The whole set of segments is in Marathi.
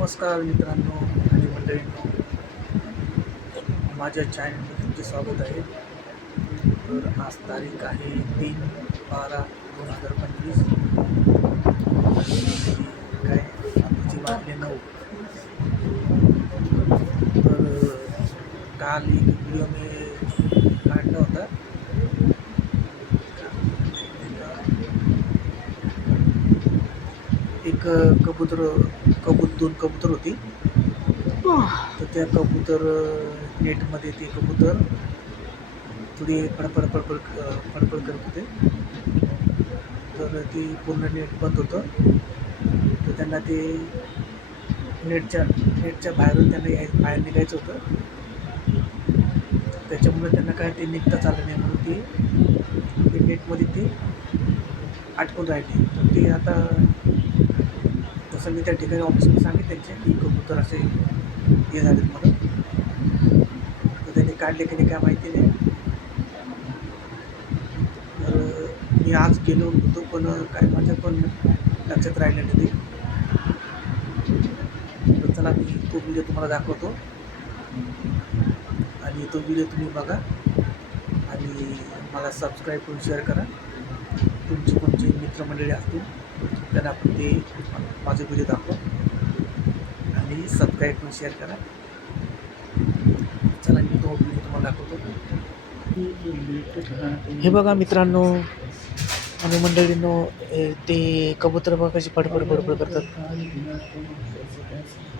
नमस्कार मित्रांनो आणि मंडळींनो. माझ्या चॅनलमध्ये तुमचे स्वागत आहे. तर आज तारीख आहे तीन बारा दोन हजार पंचवीस. काय आमची वाटले नऊ. तर काल एक व्हिडिओ मी काढला होता. एक कबूतर कबूत दोन कबूतर होती. तर त्या कबूतर नेटमध्ये ते कबूतर थोडी फडफड फडफड फडफड करत होते. तर ती पूर्ण नेट बंद होतं. तर त्यांना ते नेटच्या नेटच्या बाहेरून त्यांना याय बाहेर निघायचं होतं. त्याच्यामुळे त्यांना काय ते निघताच आलं नाही म्हणून ती नेटमध्ये ते अटकून राहिली. तर ते आता तसं मी त्या ठिकाणी ऑफिसमध्ये सांगितलं त्यांचे की कबूतर असे हे झालेत म्हणून. तर त्यांनी काढले की नाही काय माहिती नाही. तर मी आज गेलो होतो पण काय माझ्या पण लक्षात राहिलं नाही ते. चला मी तो व्हिडिओ तुम्हाला दाखवतो. आणि तो व्हिडिओ तुम्ही बघा. आणि मला सबस्क्राईब करून शेअर करा. तुमचे कोणचे मित्रमंडळी असतील त्यांना आपण ते माझे व्हिडिओ दाखवा. आणि सबस्क्राईब करून शेअर करा. चला मी तो व्हिडिओ तुम्हाला दाखवतो. हे बघा मित्रांनो आणि मंडळींनो ते कबूतर बघा कशी फडफड फडफड करतात.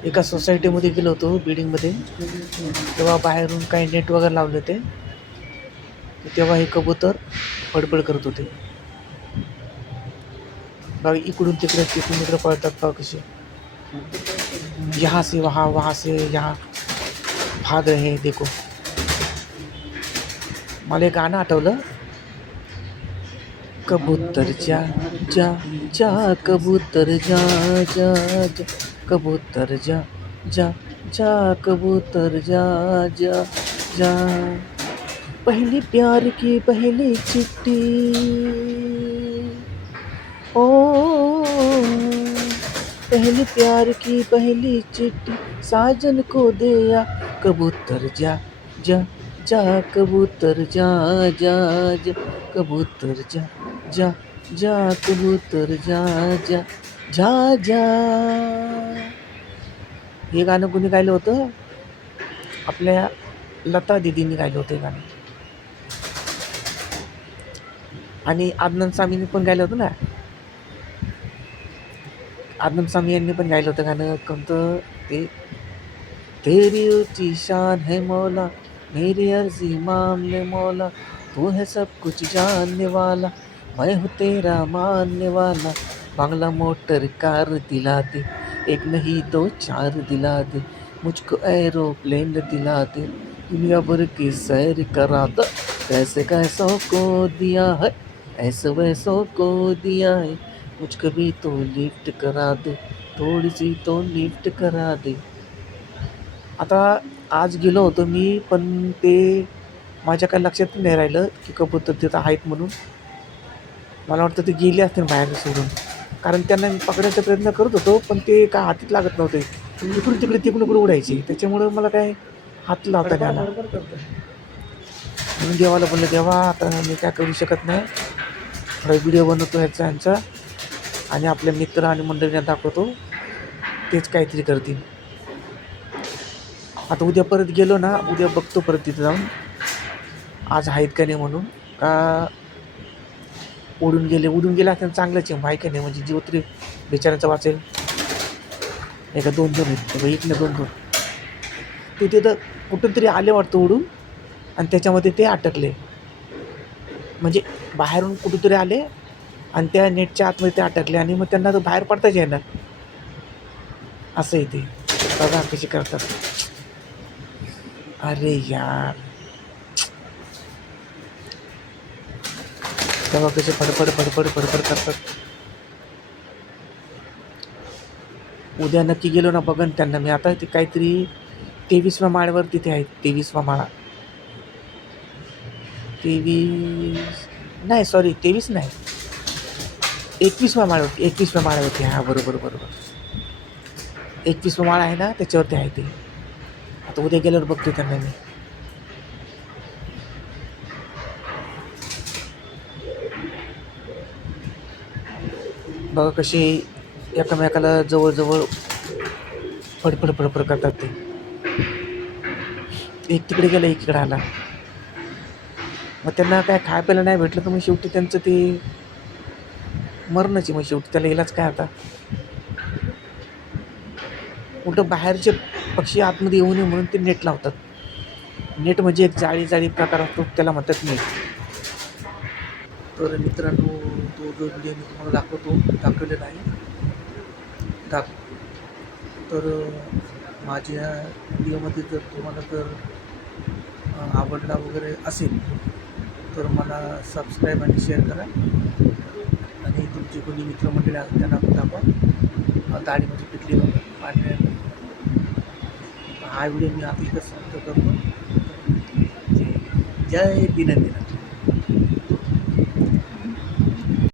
एका सोसायटीमध्ये गेलो होतो बिल्डिंगमध्ये तेव्हा बाहेरून काही नेट वगैरे लावले होते. तेव्हा हे कबूतर फडफड करत होते. बघा इकडून तिकडे, तिकडून इकडे पळतात बघा यहाँ से वहाँ वहाँ से यहाँ भाग रहे हैं, देखो। मला एक गाणं आठवलं. कबूतर जा जा जा, कबूतर जा जा जा, कबूतर जा जा जा, कबूतर जा जा जा। पहली प्यार की पहली चिट्ठी। ओ पहली प्यार की पहली चिट्ठी साजन को दिया। कबूतर जा जा जा कबूतर जा जा जा कबूतर जा जा जा कबूतर जा जा जा जा। हे गाणं कोणी गायलं होतं? आपल्या लता दिदींनी गायलं होतं हे गाणं. आणि आदनंद स्वामींनी पण गायलं होतं ना? आदम स्वामी यांनी पण गायलं होतं गाणं कोणतं ते तेरी ऊँची शान है मौला, मेरी अर्जी मान ले मौला, तू है सब कुछ जानने वाला, मैं हूँ तेरा मानने वाला। बांग्ला मोटर कार दिला दे एक नहीं दो चार दिला दे मुझको एरोप्लेन दिला दे दुनिया भर की सैर करा दो कैसे कैसों को दिया है, ऐसे वैसों को दिया है। मुझको भी तो लिफ्ट करा दे थोडी सी तो लिफ्ट करा दे। आता आज गेलो होतो मी पण ते माझ्या काय लक्षात नाही राहिलं की कबूतर तिथं आहेत म्हणून. मला वाटतं ते गेले असतील बाहेर सोडून. कारण त्यांना मी पकडायचा प्रयत्न करत होतो पण ते काय हातीत लागत नव्हते. इकडून तिकडे तिकडून इकडे उडायचे. त्याच्यामुळं मला काय हात लावता नाही आला. म्हणून देवाला बोललं देवा आता मी काय करू शकत नाही. थोडा व्हिडिओ बनवतो ह्याचा ह्यांचा. आणि आपल्या मित्र आणि मंडळींना दाखवतो. तेच काहीतरी करतील. आता उद्या परत गेलो ना उद्या बघतो परत तिथे जाऊन. आज आहेत का नाही म्हणून. का उडून गेले उडून गेले असताना चांगलंच आहे का नाही? म्हणजे जीव तरी बिचारायचं वाचेल. नाही का दोन दोन आहेत एक ना दोन दोन ते तिथं कुठून तरी आले वाटतं उडून आणि त्याच्यामध्ये ते अटकले. म्हणजे बाहेरून कुठेतरी आले आणि त्या नेटच्या आतमध्ये ते अटकले आणि मग त्यांना तर बाहेर पडताच येणार असं आहे ते. बघा कसे करतात. अरे यार. तेव्हा कसे फडफड फडफड फडफड करतात. उद्या नक्की गेलो ना बघन त्यांना. मी आता ते काहीतरी तेवीसव्या माळ्यावर तिथे आहेत तेवीसवा माळा. तेवीस नाही सॉरी तेवीस नाही. एकवीसवा माळ होती एकवीसवा माळ होती. हां बरोबर बरोबर. एकवीसवा माळ आहे ना त्याच्यावरती आहे ते. आता उद्या गेल्यावर बघतो त्यांना मी. बघा कशी एकमेकाला जवळजवळ फडफड फडफड करतात ते. एक तिकडे गेला एक इकडे आला. मग त्यांना काय खाय प्यायला नाही भेटलं तर मग शेवटी त्यांचं ते मरणाची मग शेवटी त्याला इलाज काय आता? उलट बाहेरचे पक्षी आतमध्ये येऊ नये म्हणून ते नेट लावतात. नेट म्हणजे एक जाळी जाळी प्रकार असतो त्याला म्हणतात नेट. तर मित्रांनो तो जो व्हिडिओ मी तुम्हाला दाखवतो दाखवलेला आहे. दाख तर माझ्या व्हिडिओमध्ये जर तुम्हाला जर आवडला वगैरे असेल तर मला सबस्क्राईब आणि शेअर करा. आणि तुमचे कोणी मित्रमंडळी आहेत त्यांना पण आपण दाढीमध्ये पिकली वगैरे पांढऱ्या हा व्हिडिओ मी आता इथं समाप्त करतो. जय जय दिनंदिना